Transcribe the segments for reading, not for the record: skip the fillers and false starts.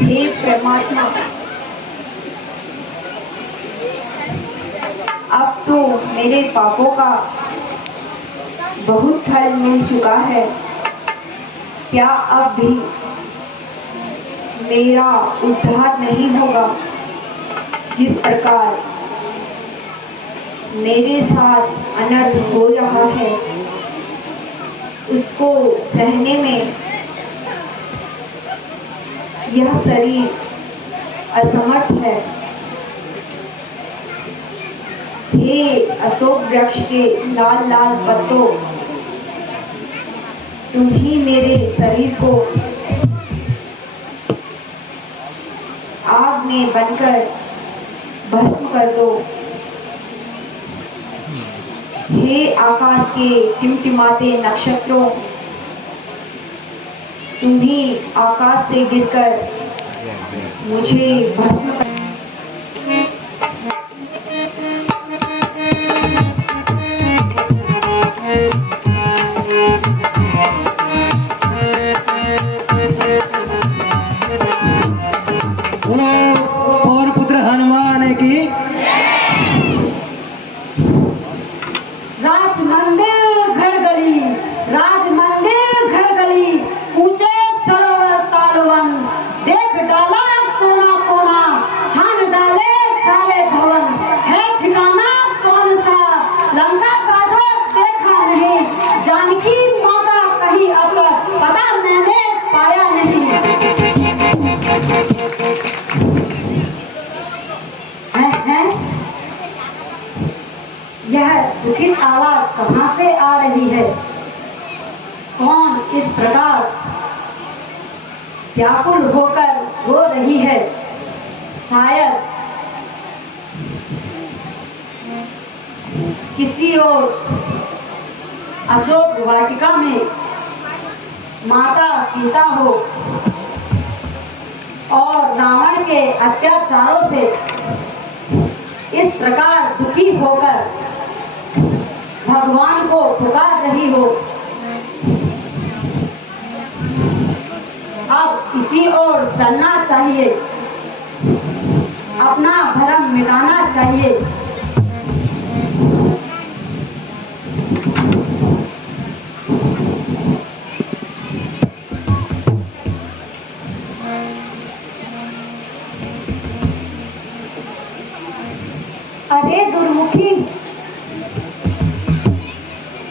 हे परमात्मा, अब तो मेरे पापों का बहुत फल मिल चुका है। क्या अब भी मेरा उद्धार नहीं होगा? जिस प्रकार मेरे साथ अनर्थ हो रहा है, उसको सहने में यह शरीर असमर्थ है। हे अशोक वृक्ष के लाल लाल पत्तों, तुम ही मेरे शरीर को आग में बनकर भस्म कर दो। हे आकाश के टिमटिमाते नक्षत्रों, तुम ही आकाश से गिरकर मुझे भस्म कर पवन पुत्र हनुमान की। राज मंदिर घर गली, राज मंदिर घर गली, ऊंचे सरोवर तालवन, देख डाला कोना कोना, छान डाले सारे भवन, है ठिकाना कौन सा? लंका का देखा नहीं, जानकी माता कहीं अब पता मैंने पाया नहीं। है यह दुखित आवाज कहाँ से आ रही है? कौन इस प्रकार व्याकुल होकर रो रही है? शायद किसी और अशोक वाटिका में माता सीता हो और रावण के अत्याचारों से इस प्रकार दुखी होकर भगवान को पुकार रही हो। अब इसी ओर चलना चाहिए, अपना भरम मिटाना चाहिए। अरे दुर्मुखी,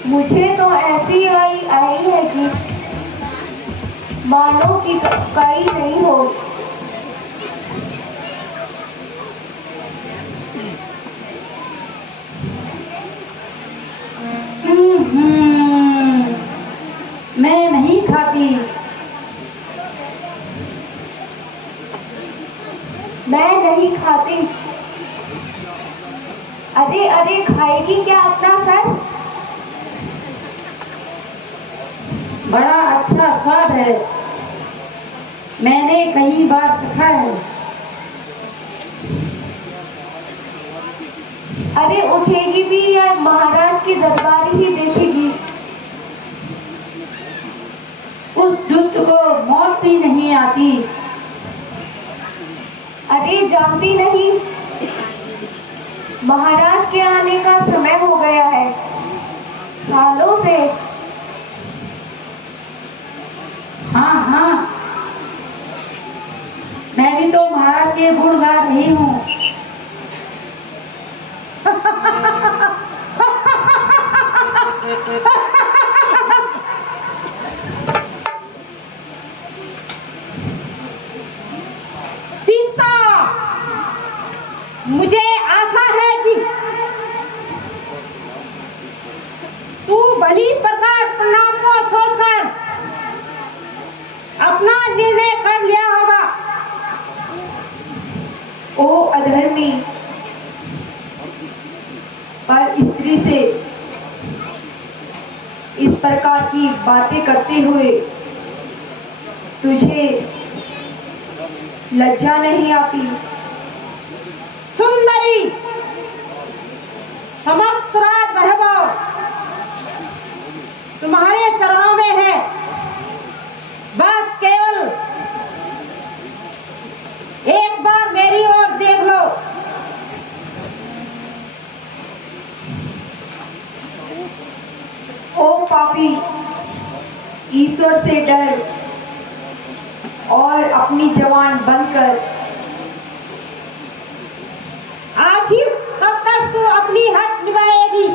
मुझे तो ऐसी आई है कि मानो कि कई नहीं हो। मैं नहीं खाती, मैं नहीं खाती। अरे अरे, खाएगी क्या अपना सर? बड़ा अच्छा स्वाद है, मैंने कई बार चखा है। अरे उठेगी भी या महाराज की दरबारी ही देखेगी? उस दुष्ट को मौत भी नहीं आती। अरे जानती नहीं, महाराज के आने का समय हो गया है। सालों से। हाँ हाँ, मैं भी तो महाराज के गुण गा रही हूँ। सीता, मुझे आशा है कि तू बलि प्रसाद प्रणाम को सोचकर अपना निर्णय कर लिया होगा। ओ अधर्मी, पर स्त्री से इस प्रकार की बातें करते हुए तुझे लज्जा नहीं आती? सुंदरी, समस्त राज वैभव तुम्हारे चरणों में है, बस केवल से डर और अपनी जवान बनकर आखिर कब तक तू अपनी हक निभाएगी?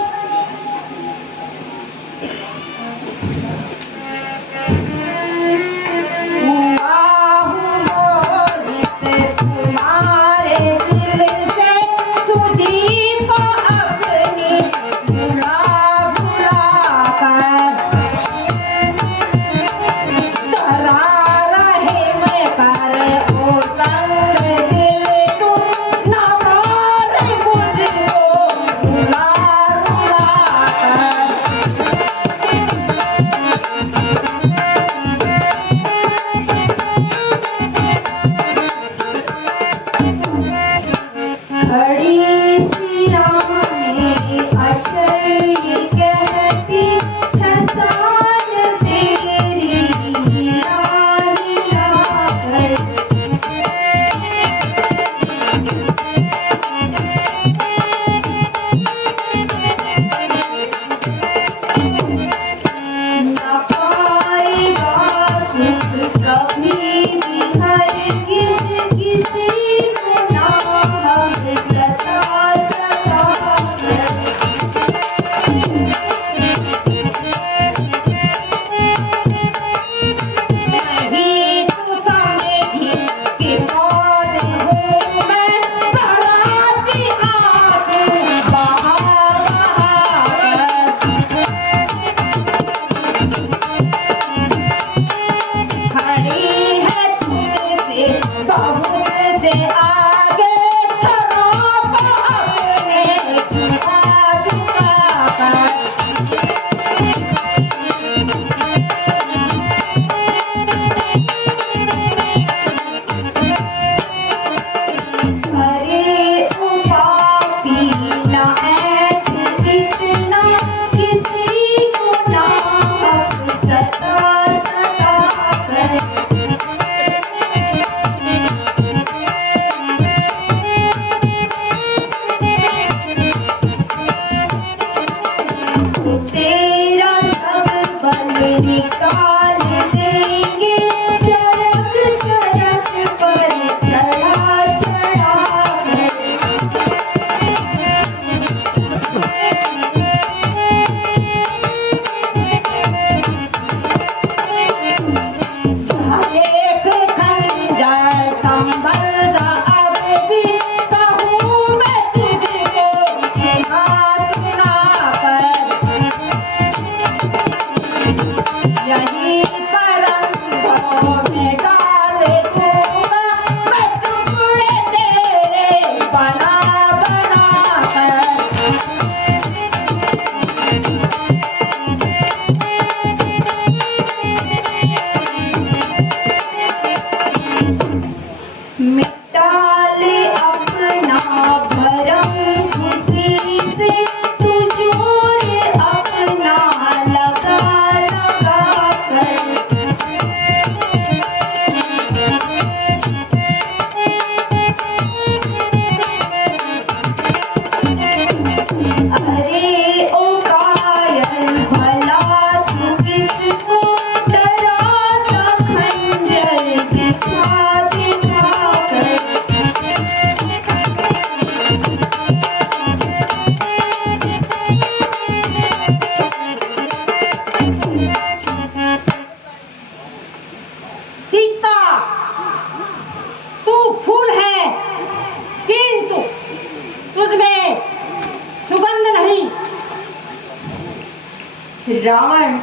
रावण,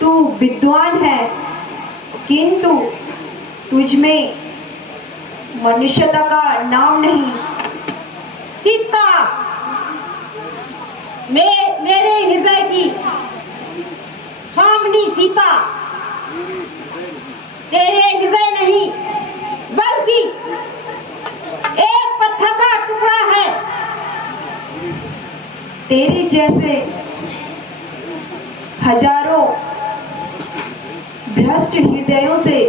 तू विद्वान है किंतु तुझमें मनुष्यता का नाम नहीं। सीता, मेरे हृदय की स्वामिनी सीता तेरे हृदय नहीं बल्कि एक पत्थर का टुकड़ा है। तेरे जैसे हजारों भ्रष्ट हृदयों से,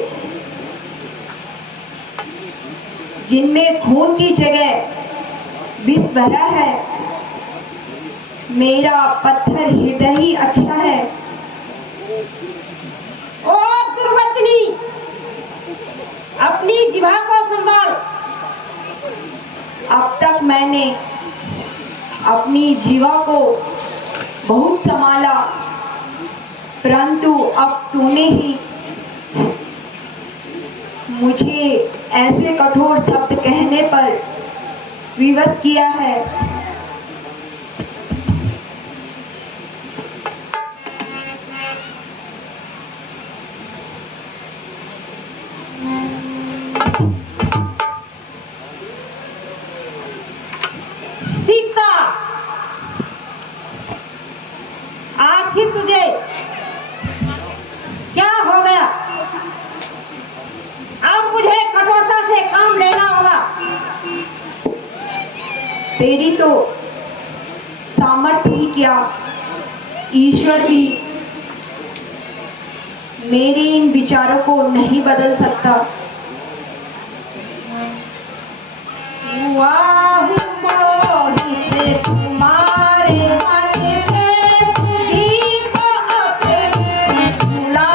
जिनमें खून की जगह विष भरा है, मेरा पत्थर हृदय ही अच्छा है। तक मैंने अपनी जीवा को बहुत संभाला, परंतु अब तूने ही मुझे ऐसे कठोर शब्द कहने पर विवश किया है। सीता, आखिर तुझे क्या हो गया? अब मुझे कठोरता से काम लेना होगा। तेरी तो सामर्थ्य ही क्या, ईश्वर भी मेरे इन विचारों को नहीं बदल सकता। तुम्हारे मन से दीप अपने बुला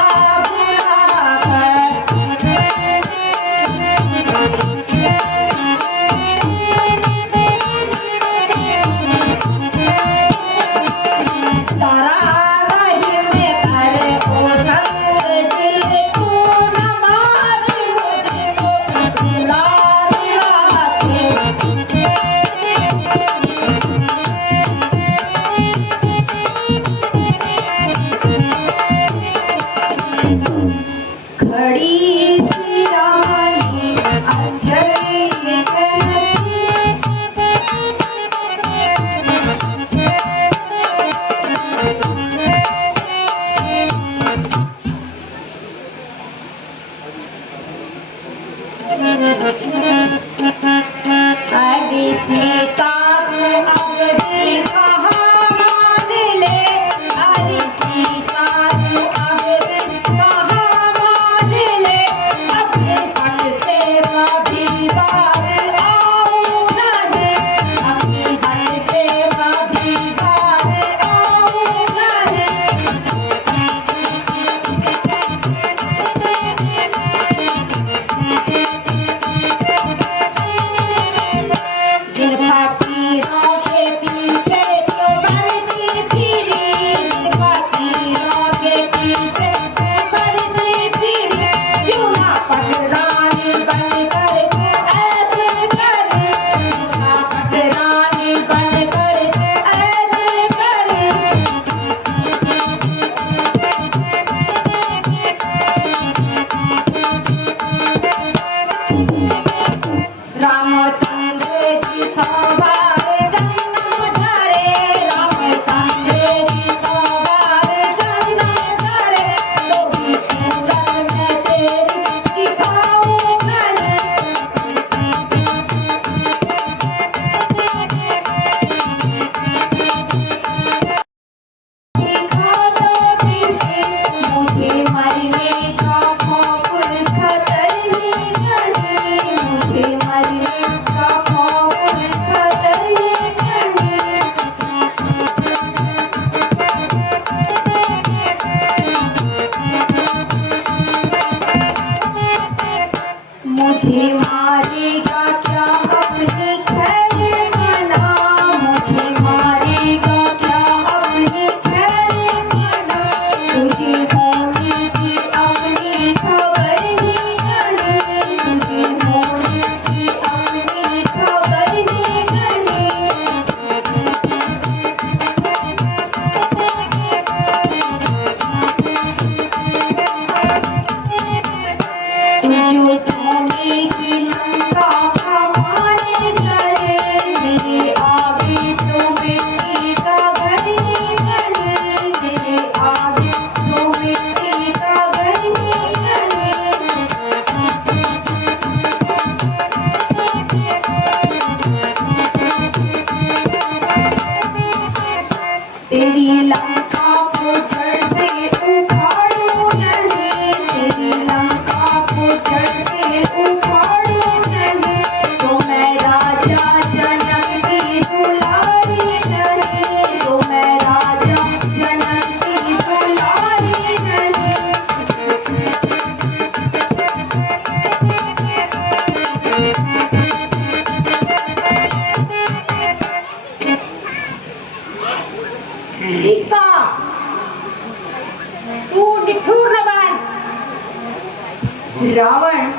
रावण,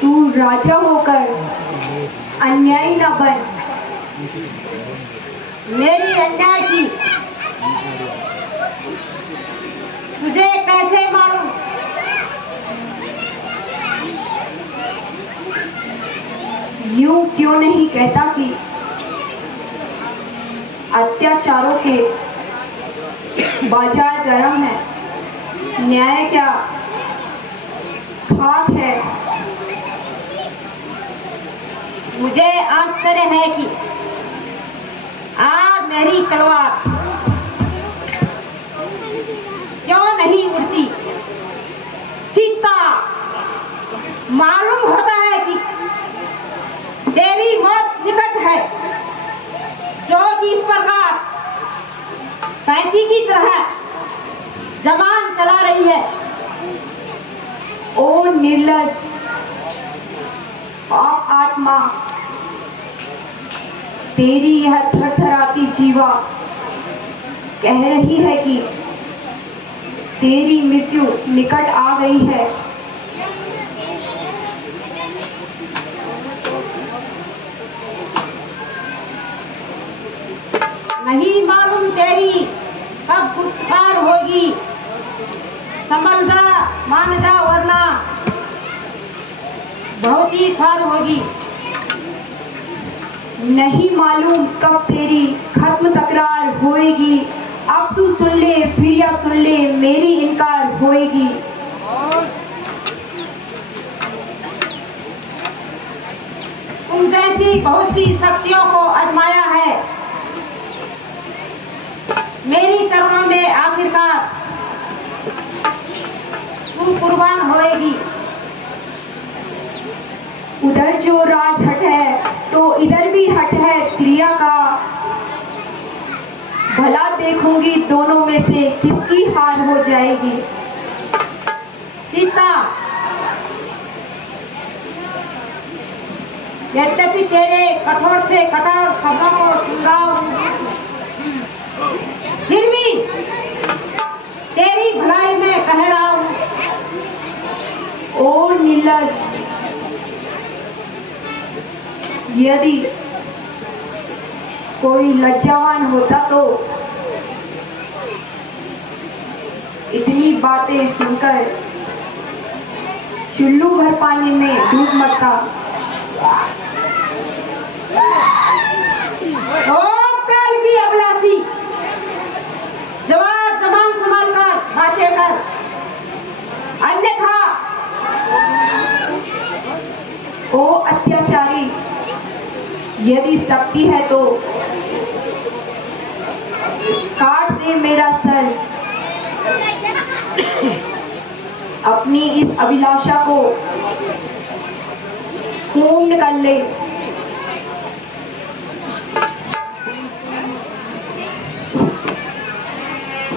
तू राजा होकर अन्यायी न बन। मेरी अन्याय की तुझे कैसे मालूम? यूं क्यों नहीं कहता कि अत्याचारों के बाजार गरम है, न्याय क्या खाक है। मुझे आश्चर्य है कि आज मेरी तलवार क्यों नहीं उड़ती। सीता, मालूम होता है कि तेरी मौत निकट है, जो कि इस प्रकार पैंची की तरह जबान चला रही है। ओ निर्लज पाप आत्मा, तेरी यह थरथराती जीवा कह रही है कि तेरी मृत्यु निकट आ गई है। नहीं मालूम तेरी कब पुकार होगी। संभल जा, मान जा, वरना बहुत ही खार होगी। नहीं मालूम कब तेरी खत्म तकरार होएगी। अब तू सुन ले, फिर या सुन ले, मेरी इनकार होएगी। तुम जैसी बहुत सी शक्तियों को आजमाया है, मेरी करुणा में आखिरकार तुम कुर्बान होएगी। उधर जो राज हट है तो इधर भी हट है क्रिया का। भला देखूंगी दोनों में से किसकी हार हो जाएगी। सीता, यद्यपि तेरे कठोर से कठोर शब्दों को सुनाऊं, फिर भी तेरी भलाई में कह रहा हूं। ओ निर्लज, यदि कोई लज्जावान होता तो इतनी बातें सुनकर चुल्लू भर पानी में डूब मरता। ओ काल की अभिलाषी, जवाब जबान संभाल कर बातें कर, अन्यथा। ओ अत्याचारी, यदि शक्ति है तो काट दे मेरा सर। अपनी इस अभिलाषा को पूर्ण कर ले।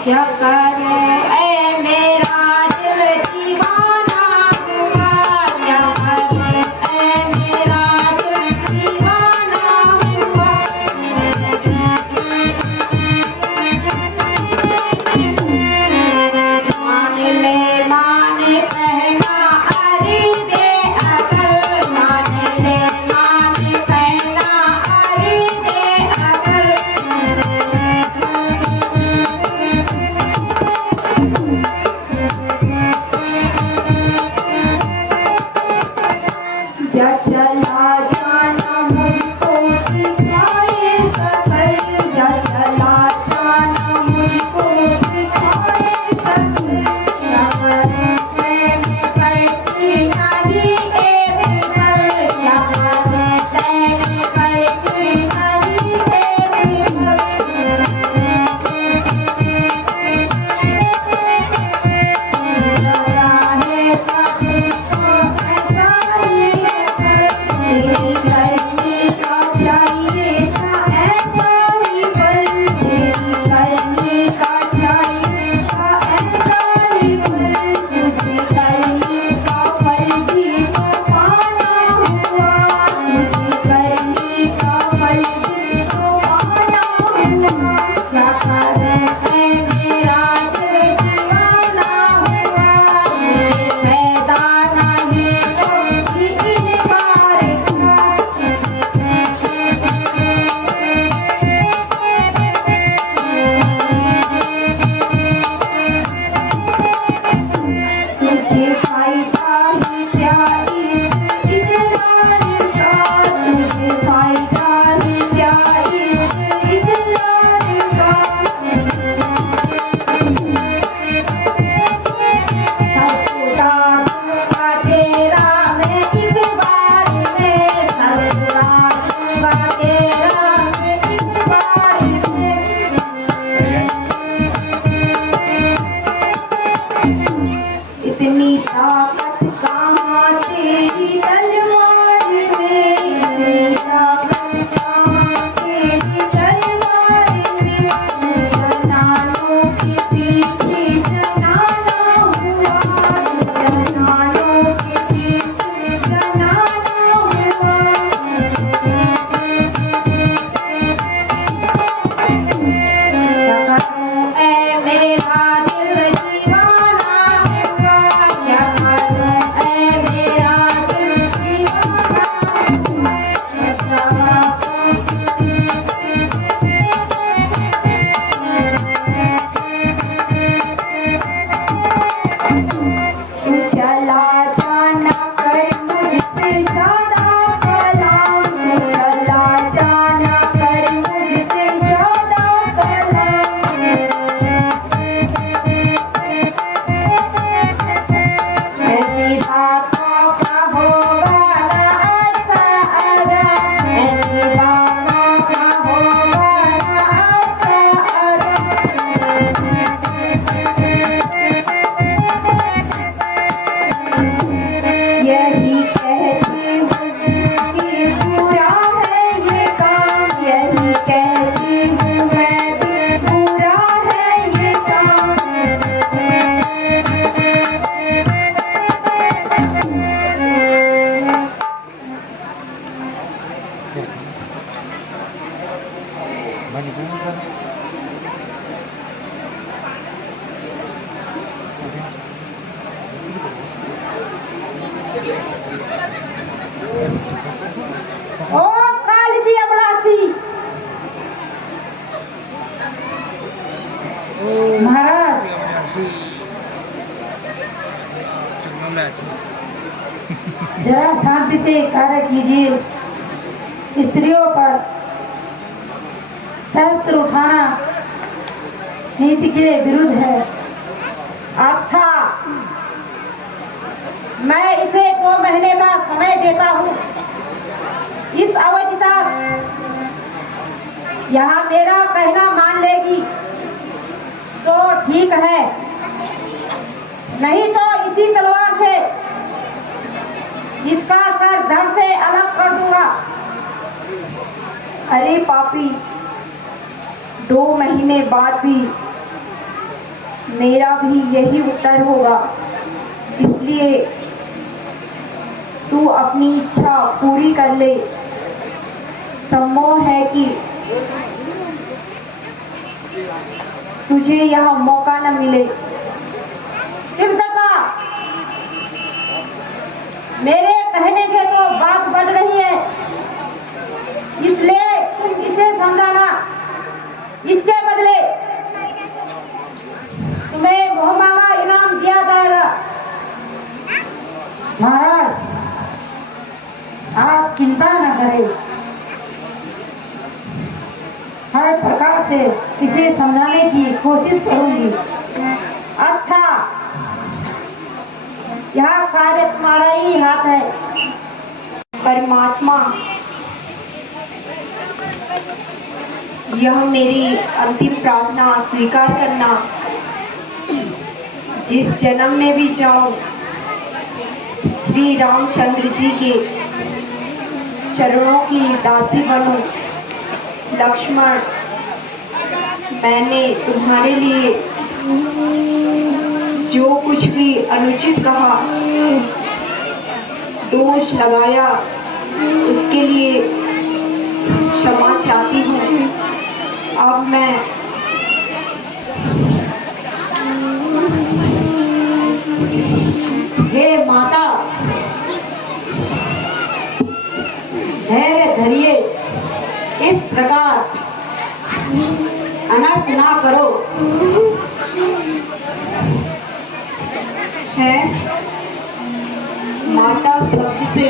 क्या करे ऐ मेरा दिल दीवाना हुआ, क्या करे ऐ मेरा दिल दीवाना हुआ। मान कहना अरे बेअकल, मान कहना अरे बेअकल। इतनी ताकत कहाँ तेरी तलवार में, इतनी ताकत कहाँ तेरी तलवार में, जनानों के पीछे जनाना हुआ, जनानों के पीछे जनाना हुआ। चला जाना कर मुझसे ज्यादा कलाम, चला जाना कर मुझसे ज्यादा कलाम। ऐसी बातों का होगा ना ऐसा अदा, ऐसी बातों का होगा ना ऐसा अदा। यही कहती हूँ कि बुरा है ये काम, यही कहती हूँ मैं भी बुरा है ये काम। ओ काल की अबलासी, महाराज जरा शांति से कार्य कीजिए। स्त्रियों पर शस्त्र उठाना नीति के विरुद्ध है। अच्छा, मैं इसे 2 महीने का समय देता हूँ। इस अवधि तक यहाँ मेरा कहना मान लेगी तो ठीक है, नहीं तो इसी तलवार से इसका सर धड़ से अलग कर दूंगा। अरे पापी, 2 महीने बाद भी मेरा भी यही उत्तर होगा, इसलिए तू अपनी इच्छा पूरी कर ले। संभव है कि तुझे यह मौका न मिले। शिवदत्ता, मेरे कहने से तो बात बढ़ रही है, इसलिए तुम इसे समझाना। इसके बदले तुम्हें बहुमांगा इनाम दिया जाएगा। महाराज, आप चिंता न करें, हर प्रकार से इसे समझाने की कोशिश करूंगी। अच्छा, यह कार्य तुम्हारा ही हाथ है। परमात्मा, यह मेरी अंतिम प्रार्थना स्वीकार करना। जिस जन्म में भी जाऊं, श्री रामचंद्र जी के चरणों की दासी बनूं। लक्ष्मण, मैंने तुम्हारे लिए जो कुछ भी अनुचित कहा, दोष लगाया, उसके लिए क्षमा चाहती हूँ। अब मैं हे माता, धैर्य धरिए, इस प्रकार अनर्थ ना करो। है माता शब्द से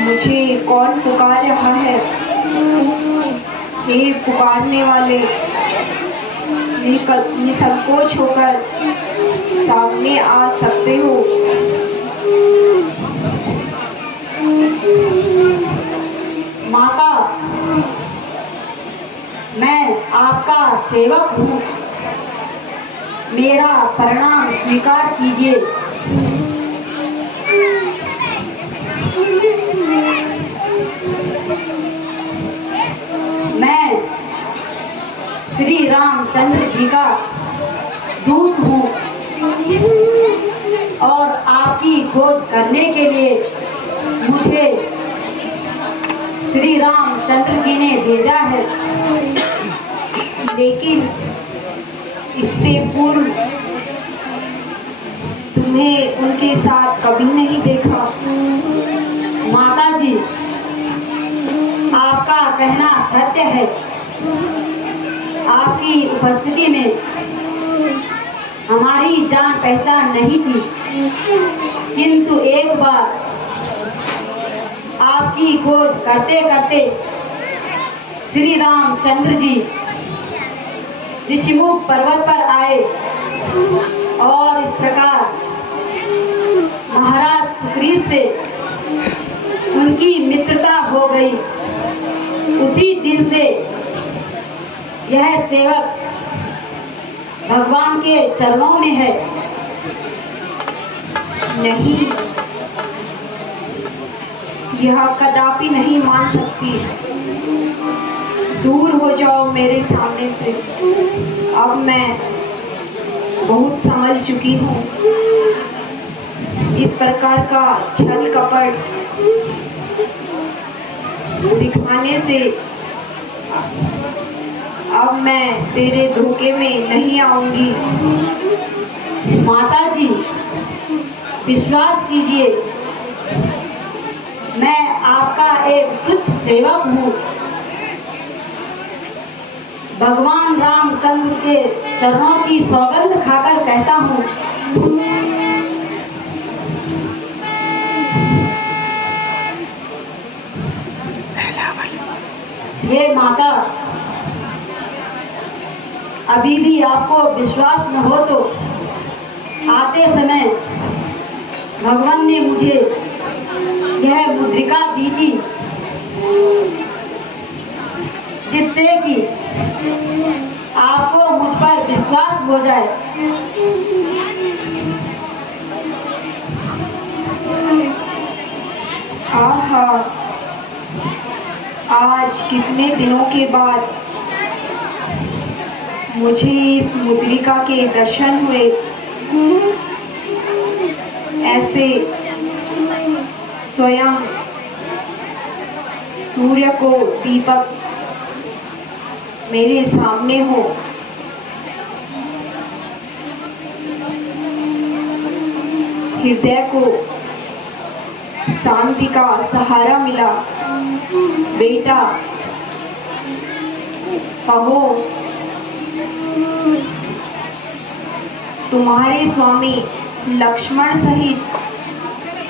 मुझे कौन पुकार रहा है? हे पुकारने वाले, निसंकोच होकर सामने आ सकते हो। माता, मैं आपका सेवक हूँ। मेरा प्रणाम स्वीकार कीजिए। मैं श्री रामचंद्र जी का दूत हूँ और आपकी खोज करने के लिए मुझे श्री रामचंद्र जी ने भेजा है। लेकिन इससे पूर्व तुम्हें उनके साथ कभी नहीं देखा। माता जी, आपका कहना सत्य है। आपकी उपस्थिति में हमारी जान पहचान नहीं थी, किंतु एक बार आपकी खोज करते करते श्री रामचंद्र जी ऋषिमुख पर्वत पर आए और इस प्रकार महाराज सुग्रीव से उनकी मित्रता हो गई। उसी दिन से यह सेवक भगवान के चरणों में है। नहीं, यह कदापि नहीं मान सकती। दूर हो जाओ मेरे सामने से। अब मैं बहुत समझ चुकी हूँ। इस प्रकार का छल कपट दिखाने से अब मैं तेरे धोखे में नहीं आऊंगी। माता जी, विश्वास कीजिए, मैं आपका एक तुच्छ सेवक हूँ। भगवान रामचंद्र के चरणों की सौगंध खाकर कहता हूँ, हे माता, अभी भी आपको विश्वास न हो तो आते समय भगवान ने मुझे यह मुद्रिका दी थी, जिससे कि आपको मुझ पर विश्वास हो जाए। आहा, आज कितने दिनों के बाद मुझे इस मुद्रिका के दर्शन हुए। ऐसे स्वयं सूर्य को दीपक मेरे सामने हो। हृदय को शांति का सहारा मिला। बेटा, कहो, तुम्हारे स्वामी लक्ष्मण सहित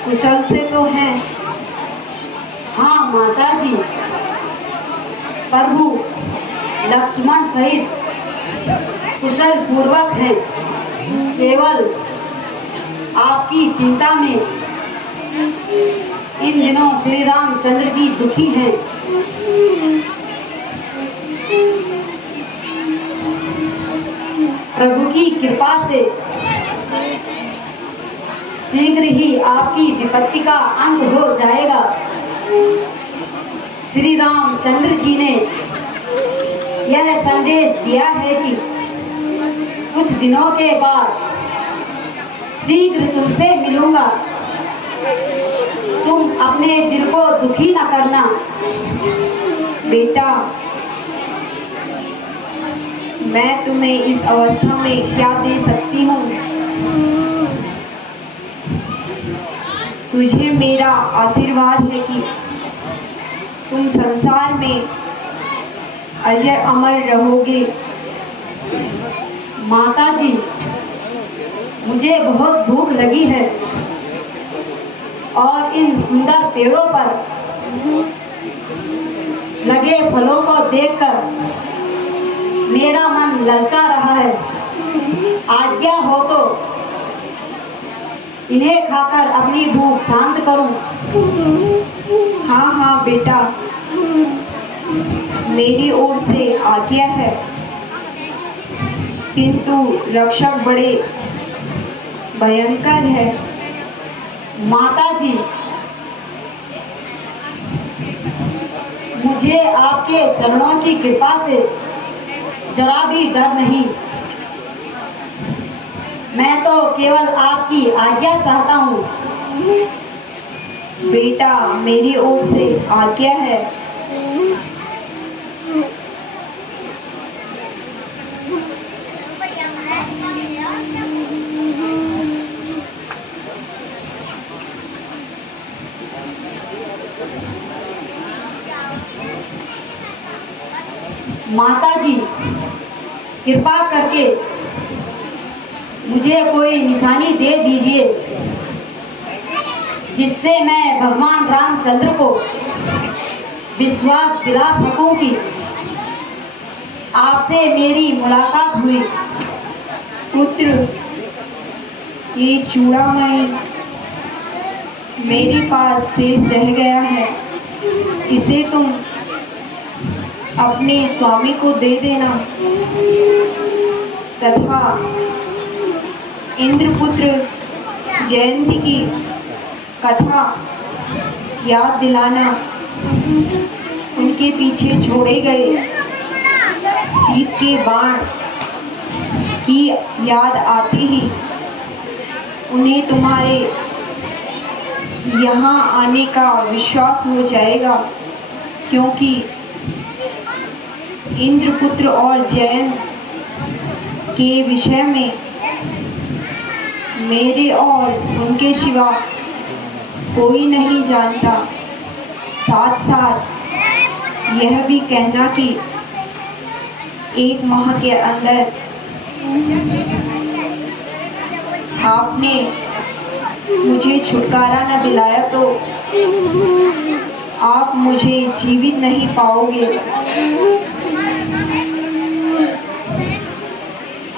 कुशल से तो हैं? हाँ माता जी, प्रभु लक्ष्मण सहित कुशल पूर्वक हैं। केवल आपकी चिंता में इन दिनों श्री रामचंद्र जी दुखी हैं। प्रभु की कृपा से शीघ्र ही आपकी विपत्ति का अंत हो जाएगा। श्री रामचंद्र जी ने यह संदेश दिया है कि कुछ दिनों के बाद शीघ्र तुमसे मिलूंगा। तुम अपने दिल को दुखी न करना। बेटा, मैं तुम्हें इस अवस्था में क्या दे सकती हूँ? तुझे मेरा आशीर्वाद है कि तुम संसार में अजय अमर रहोगे। माता जी, मुझे बहुत भूख लगी है और इन सुंदर पेड़ों पर लगे फलों को देखकर मेरा मन ललचा रहा है। आज्ञा हो तो इन्हें खाकर अपनी भूख शांत करूं। हाँ हाँ बेटा, मेरी ओर से आज्ञा है। किंतु रक्षक बड़े भयंकर है। माता जी, मुझे आपके चरणों की कृपा से जरा भी डर नहीं। मैं तो केवल आपकी आज्ञा चाहता हूँ। बेटा, मेरी ओर से आज्ञा है। माता जी, कृपा करके मुझे कोई निशानी दे दीजिए जिससे मैं भगवान रामचंद्र को विश्वास दिला सकूं कि आपसे मेरी मुलाकात हुई। पुत्र, ये चूड़ामणि मेरे पास शेष रह गया है। इसे तुम अपने स्वामी को दे देना तथा इंद्रपुत्र जयंती की कथा याद दिलाना। उनके पीछे छोड़े गए सीत के बाण की याद आते ही उन्हें तुम्हारे यहाँ आने का विश्वास हो जाएगा, क्योंकि इंद्रपुत्र और जयंत के विषय में मेरे और उनके सिवा कोई नहीं जानता। साथ साथ यह भी कहना कि 1 माह के अंदर आपने मुझे छुटकारा न दिलाया तो आप मुझे जीवित नहीं पाओगे।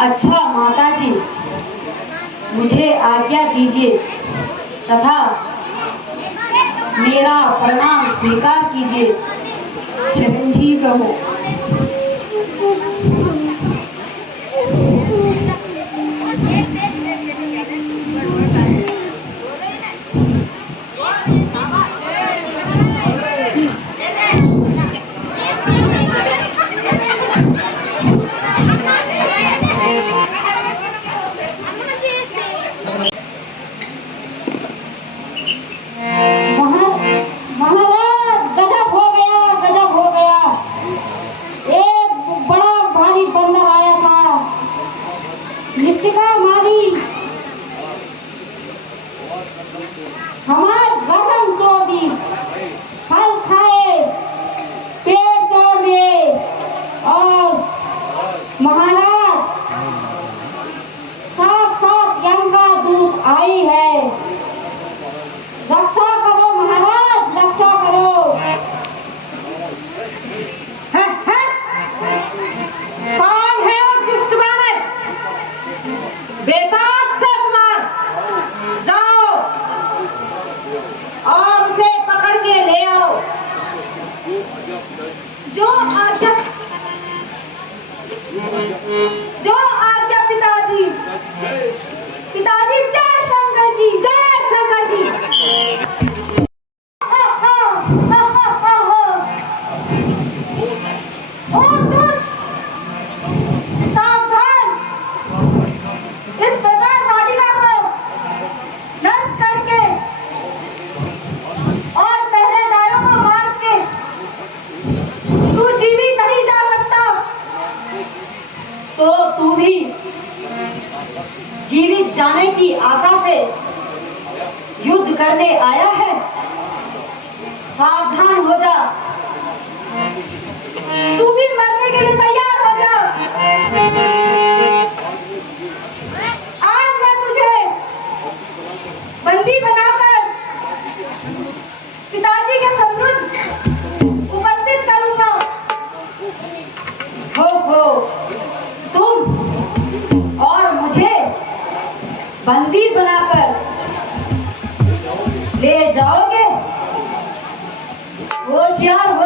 अच्छा माता जी, मुझे आज्ञा दीजिए तथा मेरा प्रणाम स्वीकार कीजिए। चिरंजीव रहो। हमारे गगन को भी फल खाए, पेड़ तोड़ दिए और महाराज साथ गंगा दूत आई है। रक्षा करो महाराज, रक्षा करो। कौन है वो दुष्ट बालक? बेताब से कुमार, जाओ और उसे पकड़ के ले आओ। जो आज्ञा पिताजी। पिताजी, जय शंकर जी, जय शंकर जी। ओ दुष्ट, सावधान। इस प्रकार वाटिका को नष्ट करके और पहरेदारों को मार के तू जीवित नहीं जा सकता। तो तू भी जीवित जाने की आशा से युद्ध करने आया है? सावधान हो जा। तू भी मरने के लिए तैयार हो जा। आज मैं तुझे बंदी बनाकर पिताजी के सम्मुख उपस्थित करूंगा। हो तुम और मुझे बंदी बनाकर ले जाओगे? होशियार हो